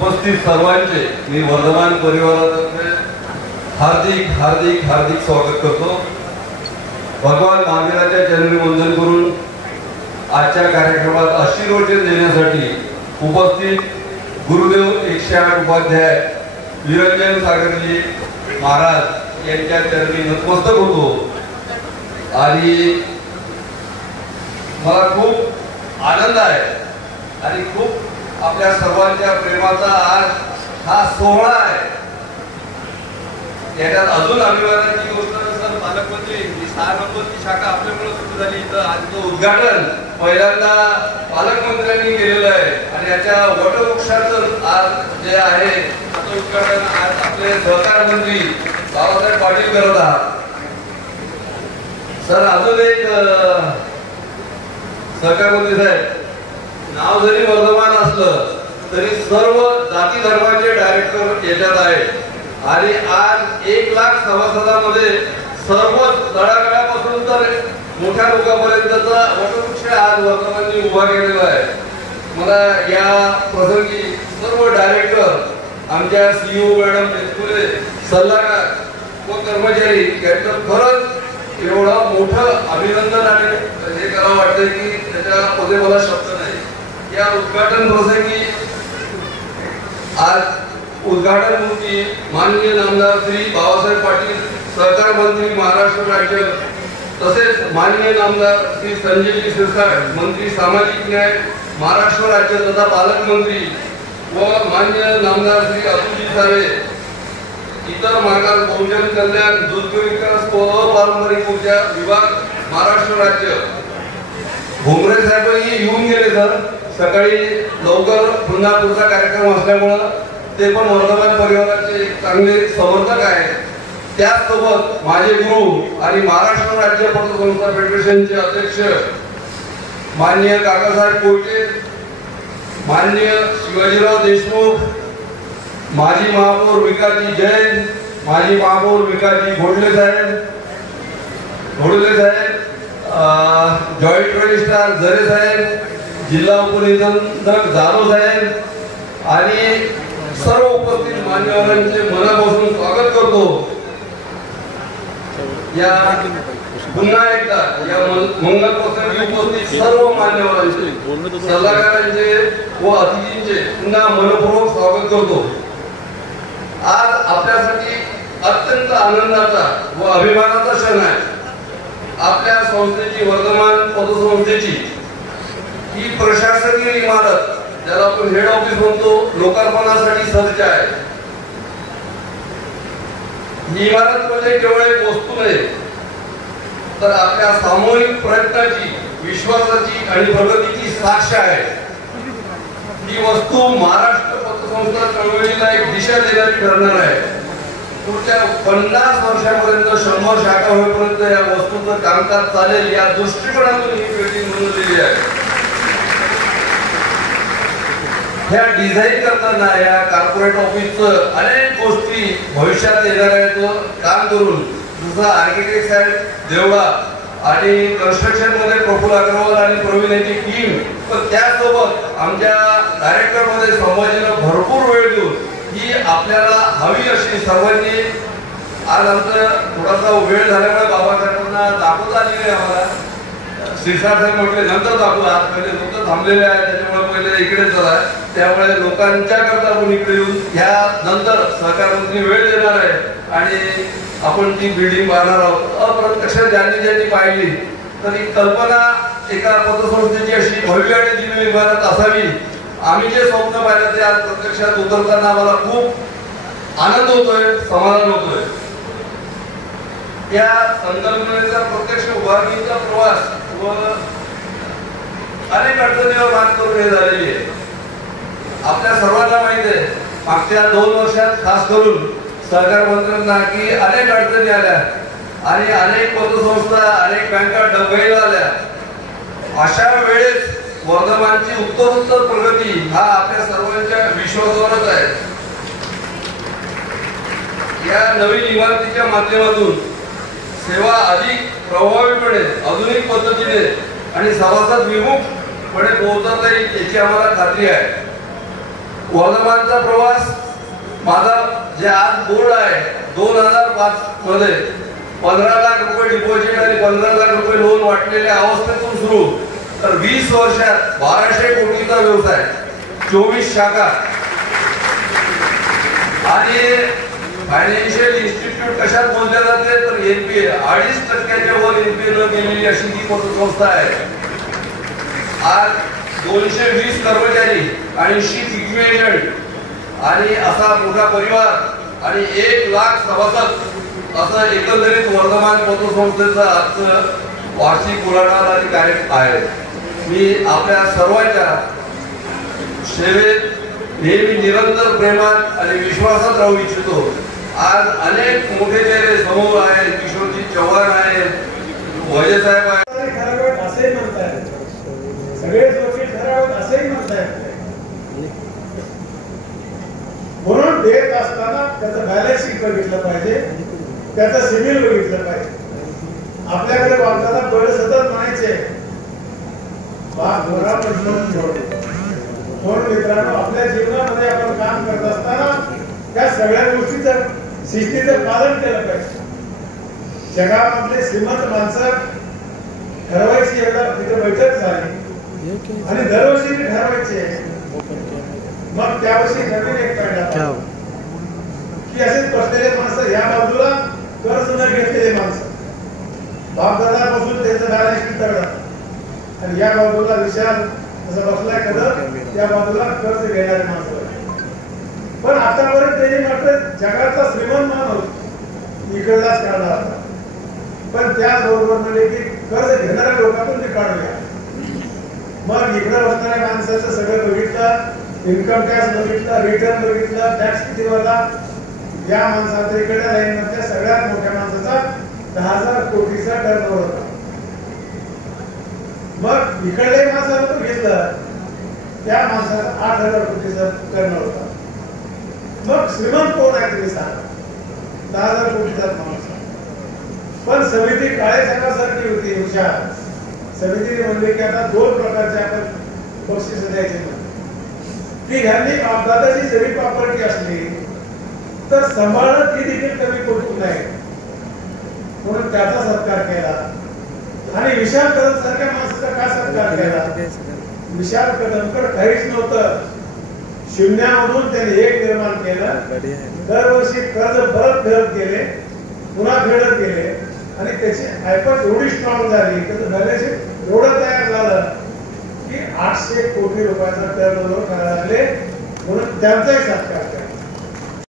उपस्थित सर्वांचे मी वर्धमान परिवारातर्फे हार्दिक हार्दिक हार्दिक स्वागत करतो। भगवान महावीराच्या चरणी वंदन करून आजच्या कार्यक्रमात आशीर्वचन देण्यासाठी उपस्थित गुरुदेव 108 उपाध्याय निरंजन सागरजी महाराज यांच्या चरणी नतमस्तक होतो। आणि मला खूप आनंद आहे आणि खूप आपल्या सर्वांच्या प्रेमाचा आज हा सोहळा आहे। याच्यात अजून अभिमानाची गोष्ट सर पालकमंत्री 6 नंबरची शाखा आपल्यामुळे सुरू झाली। इथं आजचं उद्घाटन पहिल्यांदा पालकमंत्र्यांनी केलेलं आहे आणि याच्या वटवृक्षाचं आज जे आहे त्याचं उद्घाटन आज आपले सहकार मंत्री बाबासाहेब पाटील करत आहात। सर अजून एक सहकार मंत्री साहेब, नाव जरी वर्धमान असलं तरी सर्व जाती धर्माचे डायरेक्टर याच्यात आहेत आणि आज 1 लाख सभासदांमध्ये सर्व तळागाळापासून तर मोठ्या लोकांपर्यंतचा वटवृक्ष आज वर्धमानने उभा केलेला आहे। मला या प्रसंगी सर्व डायरेक्टर, आमच्या सीईओ मॅडम नेतुले, सल्लागार व कर्मचारी यांचं खरंच एवढं मोठं अभिनंदन आणि हे करावं वाटतं की त्याच्यामध्ये मला शब्द नाही। या उद्घाटन प्रसंगी आज उद्घाटन मूर्ती माननीय नामदार श्री बाबासाहेब पाटील सहकार मंत्री महाराष्ट्र राज्य, तसेच माननीय नामदार श्री संजयजी शिरसाट मंत्री सामाजिक न्याय महाराष्ट्र राज्य तथा पालकमंत्री व माननीय नामदार श्री अतुलजी सावे इतर मागास बहुजन कल्याण दूध विकास व अपारंपरिक ऊर्जा विभाग महाराष्ट्र राज्य। भोमरे साहेबही येऊन गेले सर, सकाळी लवकर पुन्हा पुढचा कार्यक्रम असल्यामुळं ते पण वर्धमान परिवाराचे चांगले समर्थक आहेत। त्याचसोबत माझे गुरु आणि महाराष्ट्र राज्य पतसंस्था फेडरेशनचे अध्यक्ष माननीय काकासाहेब कोटे, माननीय शिवाजीराव देशमुख, माजी महापौर विकाजी जैन, माजी महापौर विकाजी घोडले साहेब, जॉईंट रजिस्ट्रार जरे साहेब, जिल्हा उपनिबंधक जाधव साहेब आणि सर्व उपस्थित मान्यवरांचे मनापासून स्वागत करतो। या पुन्हा एकदा या मंगल प्रसंगी उपस्थित सर्व मान्यवरांचे, सल्लागारांचे व अतिथींचे पुन्हा मनपूर्वक स्वागत करतो। आज आपल्यासाठी अत्यंत आनंदाचा व अभिमानाचा क्षण आहे। आपल्या संस्थेची, वर्धमान पतसंस्थेची ही प्रशासकीय इमारत, ज्याला आपण हेड ऑफिस म्हणतो, लोकार्पणासाठी सज्ज आहे। ही इमारत म्हणजे केवळ एक वस्तू नाही, तर आपल्या सामूहिक प्रयत्नाची, विश्वासाची आणि प्रगतीची साक्ष आहे। ही वस्तू महाराष्ट्र पतसंस्था चळवळीला एक दिशा देणारी ठरणार आहे। पुढच्या 50 वर्षापर्यंत 100 शाखा होईपर्यंत या वस्तूचं कामकाज चालेल या दृष्टिकोनातून ही बिल्डिंग बनवलेली आहे। ह्या डिझाईन करताना या कॉर्पोरेट ऑफिसचं अनेक गोष्टी भविष्यात येणार आहेत काम करून, जसं आर्किटेक्ट साहेब देवडा आणि कन्स्ट्रक्शन मध्ये प्रफुल्ल अग्रवाल आणि प्रवीण यांची टीम, पण त्यासोबत आमच्या डायरेक्टर मध्ये संभाजीनं भरपूर वेळ देऊन ही आपल्याला हवी अशी सर्वांनी, आज आमचा थोडासा वेळ झाल्यामुळे बाबासाहेबांना दाखवता आली नाही आम्हाला। शिरसाट साहेब म्हटले नंतर दाखवू, आज पहिले लोक थांबलेले आहेत त्याच्यामुळे पहिले इकडे चला, त्यामुळे लोकांच्या करता आपण इकडे येऊन ह्या नंतर सहकार मंत्री वेळ देणार आहे आणि आपण ती बिल्डिंग बांधणार आहोत। अप्रत्यक्ष ज्यांनी पाहिली तर ही कल्पना एका पतसंस्थेची अशी भव्य आणि दिव्य इमारत असावी, आम्ही जे स्वप्न पाहिलं ते आज प्रत्यक्षात उतरताना आम्हाला खूप आनंद होतोय, समाधान होतोय। या संकल्पनेचा प्रत्यक्ष उभारणीचा प्रवास व अनेक अडचणीवर मात करून हे झालेली आहे। आपल्या सर्वांना माहिती आहे, मागच्या 2 वर्षात खास करून सहकार मंत्र्यांना की अनेक अडचणी आल्या आणि अनेक पतसंस्था, अनेक बँका डबघाईला आल्या। अशा वेळेस वर्धमानची उत्तरोत्तर प्रगती हा आपल्या सर्वांच्या विश्वासावरच आहे। या नवीन इमारतीच्या माध्यमातून सेवा अधिक प्रभावीपणे, आधुनिक पद्धतीने आणि सभासद विमुखपणे पोहोचवता येईल याची आम्हाला खात्री आहे। वर्धमानचा प्रवास माझा जे आज बोर्ड आहे 2005 मध्ये 15 लाख रुपये डिपॉझिट आणि 15 लाख रुपये लोन वाटलेल्या अवस्थेतून सुरू तर 20 वर्षात 1200 कोटीचा व्यवसाय, 24 शाखा आणि फायनान्शियल इन्स्टिट्यूट कशात मोजले जाते तर एनपीए 2.5% वर एनपीए न गेलेली अशी ही पतसंस्था आहे. आज 220 कर्मचारी 80 पिग्मी एजंट आणि असा मोठा परिवार आणि 1 लाख सभासद असं एकंदरीत वर्धमान पतसंस्थेचा आजचं वार्षिक उलाढाल आणि कार्यक्रम आहे. मी आपल्या सर्वांच्या सेवेत नेहमी निरंतर प्रेमात आणि विश्वासात राहू इच्छितो. आज अनेक मोठे चेहरे समोर आहेत. किशोरजी चव्हाण आहेत, वैद्य साहेब आहेत, असेही म्हणतात, सगळेच वकील ठरावत असेही म्हणतात. म्हणून देत असताना त्याचं बॅलन्स शीट बघितलं पाहिजे, त्याचं सिबिल बघितलं पाहिजे. आपल्याकडे बाबताना बळ सतत म्हणायचे म्हणून मित्रांनो आपल्या जीवनामध्ये आपण काम करत असताना त्या सगळ्या गोष्टीचं शिस्तीचं पालन केलं पाहिजे. जगामधले श्रीमंत माणसं ठरवायची एकदा तिथे बैठक झाली आणि दरवर्षी ठरवायचे. मग त्यावर्षी नवीन एक काढला की असेच बसलेले माणसं या बाजूला कर्ज न घेतलेले माणसं बापदादापासून त्यांचं बॅलन्स शीट तगडा आणि या बाजूला विशाल असं बसलाय कदम त्या बाजूला कर्ज घेणारे माणसं. पण आतापर्यंत त्यांनी मात्र जगाचा श्रीमंत माणूस इकडलाच काढला होता. पण त्याचबरोबर म्हणजे की कर्ज घेणाऱ्या लोकांतून ते काढूया. मग इकडे बसणाऱ्या माणसाचं सगळं बघितलं, इन्कम टॅक्स बघितलं, रिटर्न बघितलं, टॅक्स किती भरला. या माणसाचा इकडल्या लाईन मधल्या सगळ्यात मोठ्या माणसाचा 10,000 कोटीचा टर्नओव्हर होता. मग इकडल्या माणसाला तो घेतलं त्या माणसाचा 8,000 कोटीचा टर्नओव्हर होता. मग श्रीमंत कोण आहे तुम्ही सांगा? 10,000 कोटीचा माणूस. पण समिती काळे संघासारखी होती हुशार. समितीने म्हणले की आता 2 प्रकारचे आपण बक्षीस द्यायचे की ह्यांनी बापदादाची जरी प्रॉपर्टी असली तर सांभाळणं ती देखील कमी पडू नये म्हणून त्याचा सत्कार केला. आणि विशाल कदम सारख्या माणसाचा का सत्कार केला? विशाल कदमकडे काहीच नव्हतं. शून्यामधून त्यांनी एक निर्माण केलं. दरवर्षी कर्ज परत फेडत गेले, पुन्हा फेडत गेले आणि त्याची आयपत एवढी स्ट्रॉंग झाली, त्याचं बॅलन्स शीट एवढं तयार झालं की 800 कोटी रुपयाचा टर्नओव्हर करायला लागले. म्हणून त्यांचाही सत्कार